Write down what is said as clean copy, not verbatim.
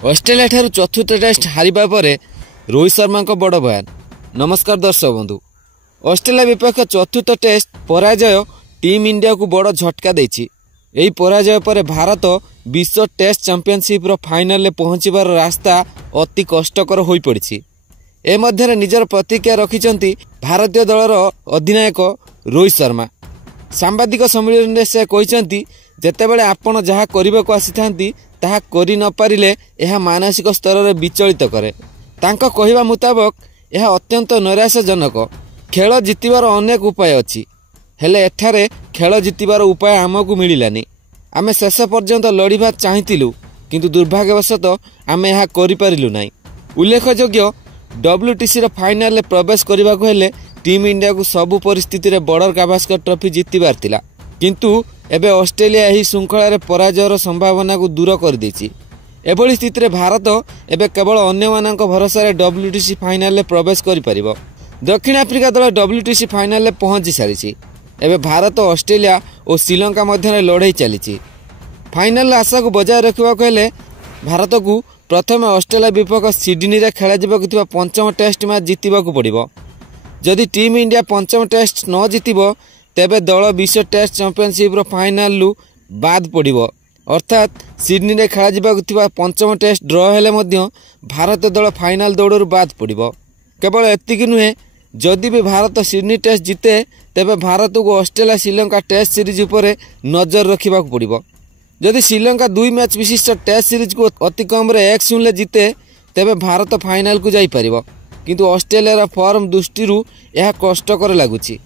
Australia ठारू चतुर्थ test हारिबा परे रोहित शर्मा को बड़ बयान। नमस्कार दर्शक बंधु, ऑस्ट्रेलिया विपक्ष चतुर्थ टेस्ट पराजय टीम इंडिया को बड़ झटका देछि। एही पराजय पर भारत विश्व टेस्ट चैंपियनशिप रो फाइनल में पहुंचबार रास्ता अति कष्टकर हो पड़ी। ए मध्य निजर प्रतिक्रिया रखिछंती भारतीय दलर अधिनायक रोहित शर्मा। सांबादिक सम्मेलन में से कहिछंती जेतेबेले आपण जहा करबा को आसीथांती ताहा करि न पारिले एहा मानसिक स्तर रे विचलित करे। तांका कहिबा मुताबक यह अत्यंत नैराश्यजनक। खेल जितिबार अनेक उपाय अछि, हेले एठारे खेल जितिबार उपाय आमकु मिलिलानी। आमे शेष पर्यंत लड़िबा चाहितिलु, किंतु दुर्भाग्यवशत आमे यह करि पारिलु नाही। उल्लेखयोग्य WTC रो फाइनल में प्रवेश करने को हेले टीम इंडिया को सबु परिस्थिति रे बॉर्डर गावस्कर ट्रॉफी जितिबार थिला, किंतु एबे ऑस्ट्रेलिया एही श्रृंखला पराजयर संभावना को दूर कर देछि। एभली स्थिति रे भारत एबे केवल अन्य मानक भरोसा रे WTC फाइनल में प्रवेश करि परिबो। दक्षिण अफ्रीका दल WTC फाइनल में पहुंची सारिछि। एबे भारत ऑस्ट्रेलिया और श्रीलंका मध्य लड़ाई चली। फाइनल आशा को बजाय रखा हेले भारत को प्रथम ऑस्ट्रेलिया विपक्ष सिडनी रे खेला जिबाकु पंचम टेस्ट मैच जितवा पड़ो। जदि टीम इंडिया पंचम टेस्ट न जितब तेबे दल विश्व टेस्ट चैंपियनशिप रो फाइनल लु बाद पड़ो। अर्थात सिडनी रे खेला जिबाकु पंचम टेस्ट ड्र हेले मध्य भारत दल फाइनल दौड़ बाद पड़ो। केवल एतिक नुहे, जदि भी भारत सिडनी टेस्ट जिते तेबे भारत को ऑस्ट्रेलिया श्रीलंका टेस्ट सीरीज उपरे नजर रखा पड़ो। जदि श्रीलंका 2 मैच विशिष्ट टेस्ट सीरीज को अति कम 1-0 जिते तेबे भारत फाइनल को जाई परिबो, किंतु ऑस्ट्रेलिया फॉर्म दृष्टि यह कष्टकर लगुछि।